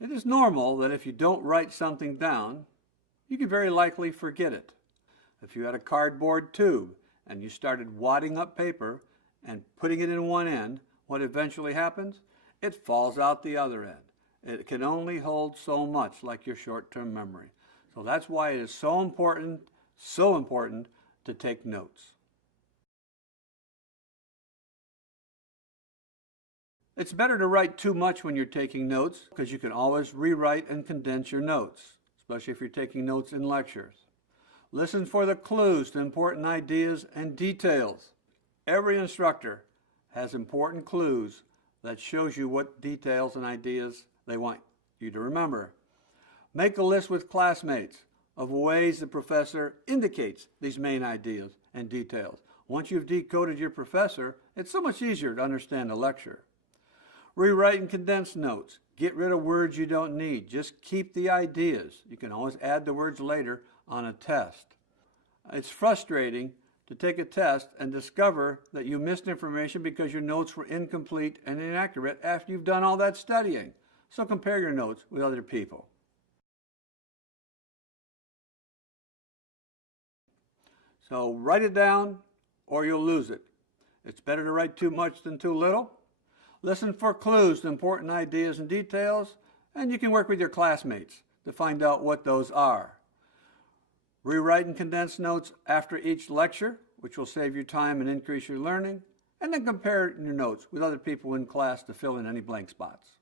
It is normal that if you don't write something down, you can very likely forget it. If you had a cardboard tube and you started wadding up paper and putting it in one end, what eventually happens? It falls out the other end. It can only hold so much, like your short-term memory. So that's why it is so important to take notes. It's better to write too much when you're taking notes because you can always rewrite and condense your notes, especially if you're taking notes in lectures. Listen for the clues to important ideas and details. Every instructor has important clues that shows you what details and ideas they want you to remember. Make a list with classmates of ways the professor indicates these main ideas and details. Once you've decoded your professor, it's so much easier to understand a lecture. Rewrite and condense notes. Get rid of words you don't need. Just keep the ideas. You can always add the words later on a test. It's frustrating to take a test and discover that you missed information because your notes were incomplete and inaccurate after you've done all that studying. So compare your notes with other people. So write it down or you'll lose it. It's better to write too much than too little. Listen for clues to important ideas and details, and you can work with your classmates to find out what those are. Rewrite and condense notes after each lecture, which will save you time and increase your learning, and then compare your notes with other people in class to fill in any blank spots.